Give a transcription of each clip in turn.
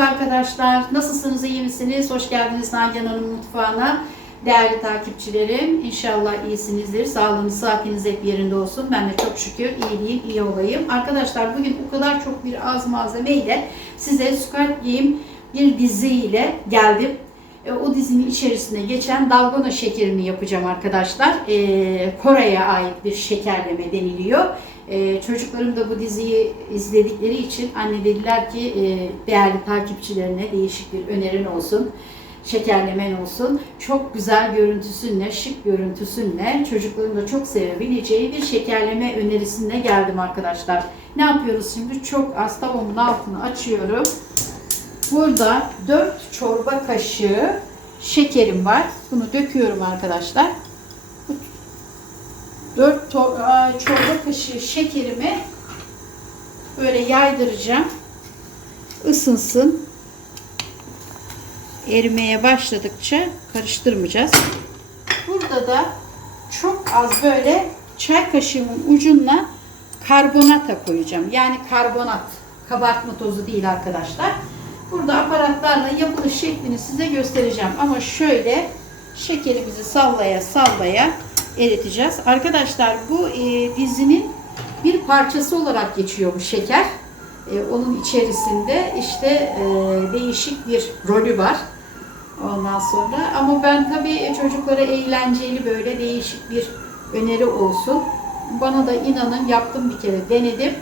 Arkadaşlar nasılsınız iyi misiniz? Hoş geldiniz Nagihan Hanım mutfağına. Değerli takipçilerim inşallah iyisinizdir. Sağlığınız, saatiniz hep yerinde olsun. Ben de çok şükür iyiyim, iyi olayım. Arkadaşlar bugün o kadar çok bir az malzemeyle size Squid Game bir diziyle geldim. E, O dizinin içerisinde geçen dalgona şekerini yapacağım arkadaşlar. E, Kore'ye ait bir şekerleme deniliyor. E, çocuklarım da bu diziyi izledikleri için anne dediler ki e, değerli takipçilerine değişik bir önerin olsun. Şekerlemen olsun. Çok güzel görüntüsünle, şık görüntüsünle çocukların da çok sevebileceği bir şekerleme önerisine geldim arkadaşlar. Ne yapıyoruz şimdi? Çok az tavamın altını açıyorum. Burada 4 çorba kaşığı şekerim var. Bunu döküyorum arkadaşlar. 4 çorba kaşığı şekerimi böyle yaydıracağım. Isınsın. Erimeye başladıkça karıştırmayacağız. Burada da çok az böyle çay kaşığımın ucuna karbonata koyacağım. Yani karbonat, kabartma tozu değil arkadaşlar. Burada aparatlarla yapılış şeklini size göstereceğim. Ama şöyle şekerimizi sallaya sallaya eriteceğiz. Arkadaşlar bu e, dizinin bir parçası olarak geçiyor bu şeker. E, onun içerisinde işte e, değişik bir rolü var. Ondan sonra ama ben tabii çocuklara eğlenceli böyle değişik bir öneri olsun. Bana da inanın yaptım bir kere denedim.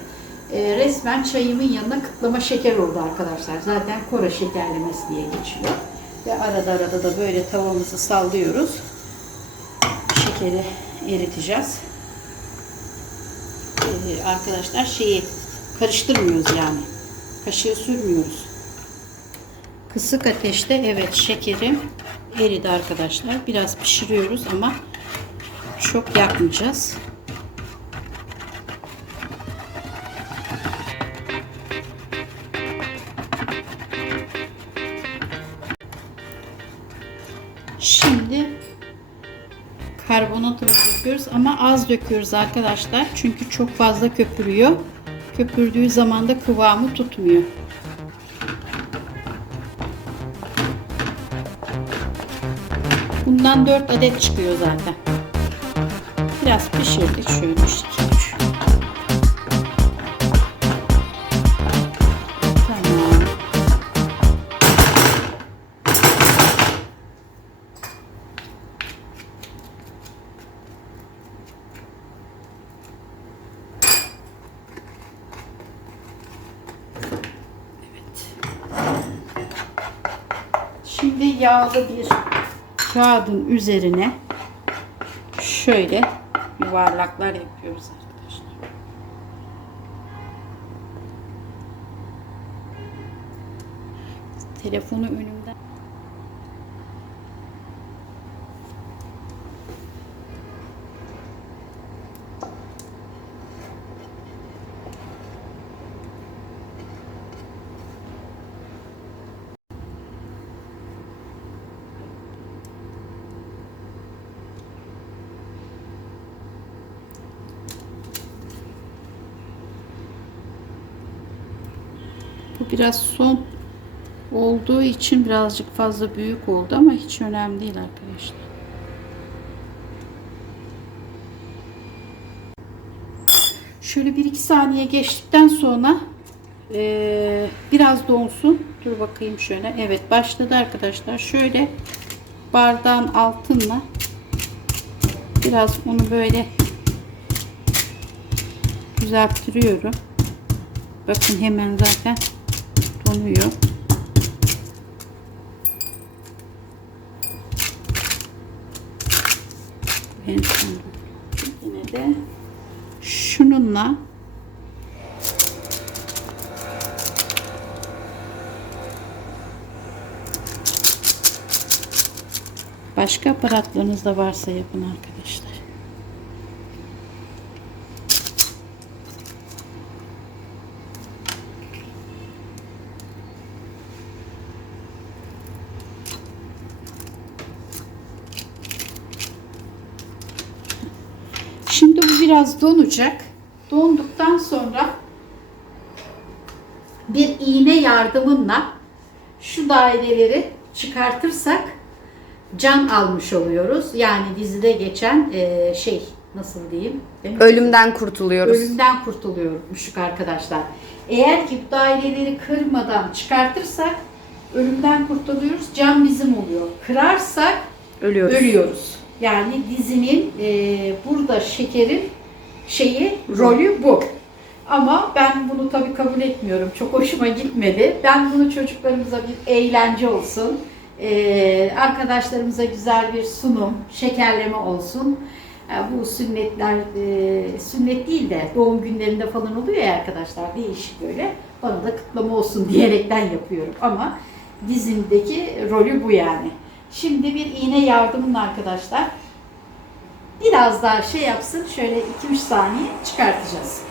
E, resmen çayımın yanına kıtlama şeker oldu arkadaşlar. Zaten Kore şekerlemesi diye geçiyor. Ve arada arada da böyle tavamızı sallıyoruz. Şekeri eriteceğiz. E, arkadaşlar şeyi karıştırmıyoruz yani. Kaşığı sürmüyoruz. Kısık ateşte evet şekerim eridi arkadaşlar. Biraz pişiriyoruz ama çok yakmayacağız. Karbonatımızı döküyoruz ama az döküyoruz arkadaşlar. Çünkü çok fazla köpürüyor. Köpürdüğü zaman da kıvamı tutmuyor. Bundan 4 adet çıkıyor zaten. Biraz pişirdik şöyle 2 Şimdi yağlı bir kağıdın üzerine şöyle yuvarlaklar yapıyoruz arkadaşlar. Telefonu önümde. Bu biraz son olduğu için birazcık fazla büyük oldu ama hiç önemli değil arkadaşlar. Şöyle 1-2 saniye geçtikten sonra eee, biraz donsun. Dur bakayım şöyle. Evet başladı arkadaşlar. Şöyle bardağın altınla biraz onu böyle düzelttiriyorum. Bakın hemen zaten son yine de şununla başka aparatlarınız da varsa yapın arkadaşlar. Şimdi bu biraz donacak. Donduktan sonra bir iğne yardımıyla şu daireleri çıkartırsak can almış oluyoruz. Yani dizide geçen e, şey nasıl diyeyim? Ölümden kurtuluyoruz. Ölümden kurtuluyormuşuk arkadaşlar. Eğer ki bu daireleri kırmadan çıkartırsak ölümden kurtuluyoruz. Can bizim oluyor. Kırarsak Ölüyoruz. ölüyoruz. Yani dizinin e, burada şekerin şeyi rolü bu. Ama ben bunu tabii kabul etmiyorum. Çok hoşuma gitmedi. Ben bunu çocuklarımıza bir eğlence olsun. e, arkadaşlarımıza güzel bir sunum, şekerleme olsun. E, bu sünnetler, e, sünnet değil de doğum günlerinde falan oluyor ya arkadaşlar değişik böyle. Bana da kıtlama olsun diyerekten yapıyorum. Ama dizimdeki rolü bu yani. Şimdi bir iğne yardımıyla arkadaşlar biraz daha şey yapsın. Şöyle 2-3 saniye çıkartacağız.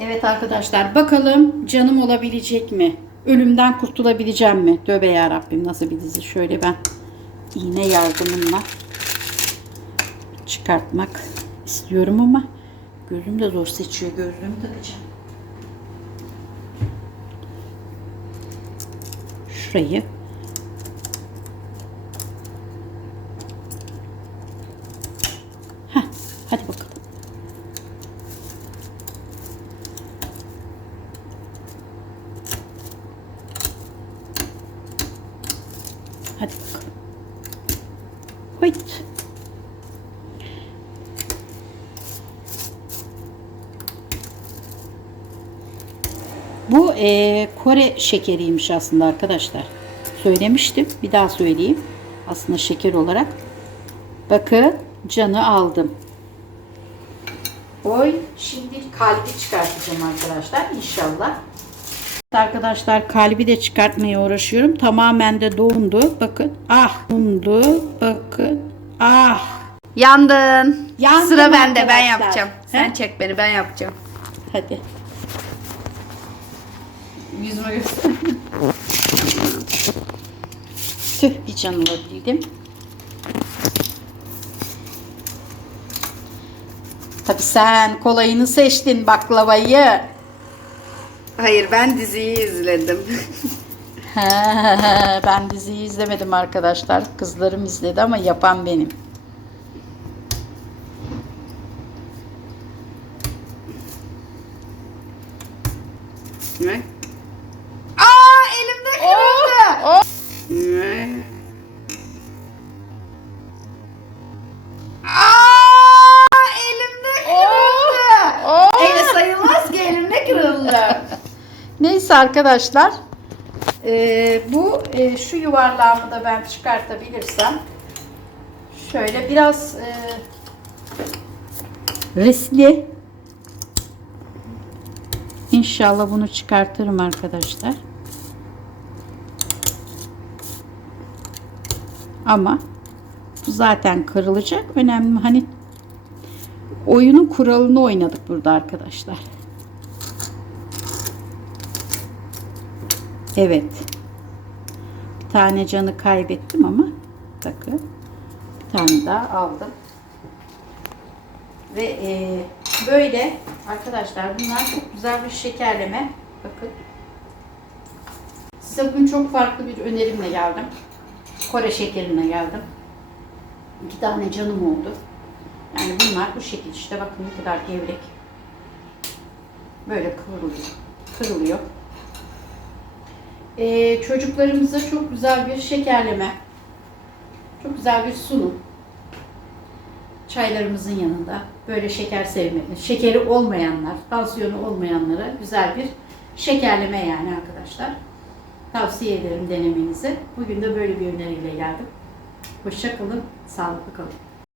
Evet arkadaşlar bakalım canım olabilecek mi? Ölümden kurtulabileceğim mi? Tövbe ya Rabbim nasıl bir dizi. Şöyle ben iğne yardımıyla çıkartmak istiyorum ama gözüm de zor seçiyor. Gözlüğümü takacağım. Şurayı Heh, hadi bakalım. Hadi bakalım. Hoyt. Bu eee, Kore şekeriymiş aslında arkadaşlar. Söylemiştim. Bir daha söyleyeyim. Aslında şeker olarak. Bakın canı aldım. Oy şimdi kalbi çıkartacağım arkadaşlar inşallah. Arkadaşlar kalbi de çıkartmaya uğraşıyorum. Tamamen de dondu. Bakın ah dondu. Bakın ah. Yandın. Yandım Sıra bende ben arkadaşlar. yapacağım. Sen He? çek beni ben yapacağım. Hadi. Yüzüme göster. Tüh bir can olabildim. Tabii sen kolayını seçtin baklavayı. Hayır ben diziyi izledim. ben diziyi izlemedim arkadaşlar. Kızlarım izledi ama yapan benim. ne? Neyse arkadaşlar. eee, bu eee, şu yuvarlağımı da ben çıkartabilirsem şöyle biraz eee, riskli İnşallah bunu çıkartırım arkadaşlar. Ama bu zaten kırılacak. Önemli hani oyunun kuralını oynadık burada arkadaşlar. Evet. Bir tane canı kaybettim ama bakın bir tane daha aldım. Ve e, böyle arkadaşlar bunlar çok güzel bir şekerleme. Bakın. Size bugün çok farklı bir önerimle geldim. Kore şekerine geldim. İki tane canım oldu. Yani bunlar bu şekil işte bakın ne kadar gevrek. Böyle kıvrılıyor. Kırılıyor. Ee, çocuklarımıza çok güzel bir şekerleme. Çok güzel bir sunum. Çaylarımızın yanında böyle şeker sevmeli, şekeri olmayanlar, tansiyonu olmayanlara güzel bir şekerleme yani arkadaşlar. Tavsiye ederim denemenizi. Bugün de böyle bir öneriyle geldim. Hoşça kalın, sağlıklı kalın.